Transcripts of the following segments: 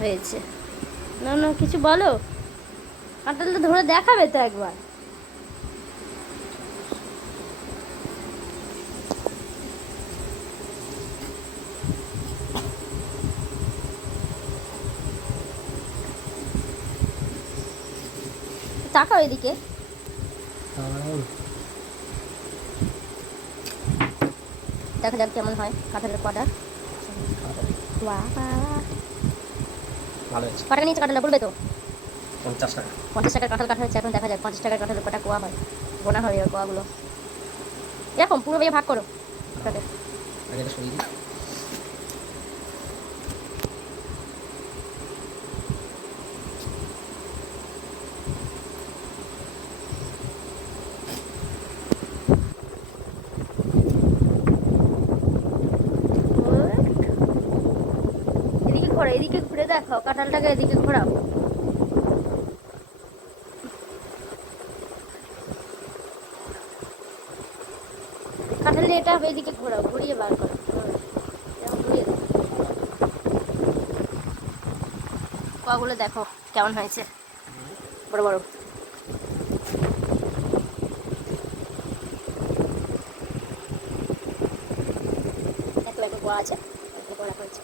হয়েছে। না না কিছু বলো, কাঁঠালটা ধরে দেখাবে তো একবার। তাকাও এদিকে। দেখা যাক কেমন হয় কাঁঠালের কটা। কটা নিচে কাঁঠালটা বলবে তো? 50 টাকা। 50 টাকার কাঁঠাল কাটা হচ্ছে, এখন দেখা যাক 50 টাকার কাঁঠালের কটা কোয়া হয়, গোনা হবে ওই কোয়াগুলো। এরকম পুরো ভাগে ভাগ করো ওটাকে। আগে এটা সরিয়ে দিই। এদিকে ঘোরো, এদিকে ঘুরে দেখো কাঁঠালটাকে, এদিকে ঘোরাও। কাঁঠালের এটা এদিকে ঘোরাও, ঘুরিয়ে বার করো। যেমন ঘুরিয়ে দাও। কোয়াগুলো দেখো কেমন হয়েছে, বড় বড়। এত একটা কোয়া আছে, কোয়া রাখা হয়েছে।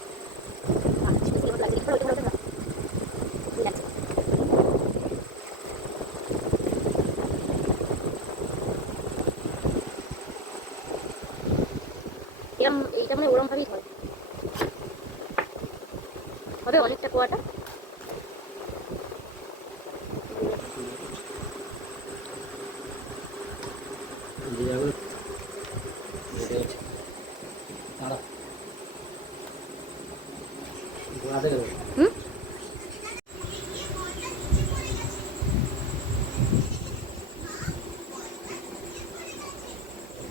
এরম এইটা মানে ওরম ভাবেই হয়, হবে অনেকটা কোয়াটা। হুম,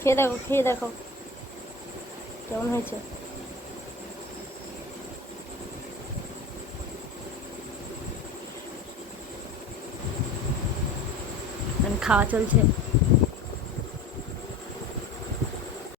খেয়ে দেখো, খেয়ে দেখো কেমন হয়েছে। খাওয়া চলছে।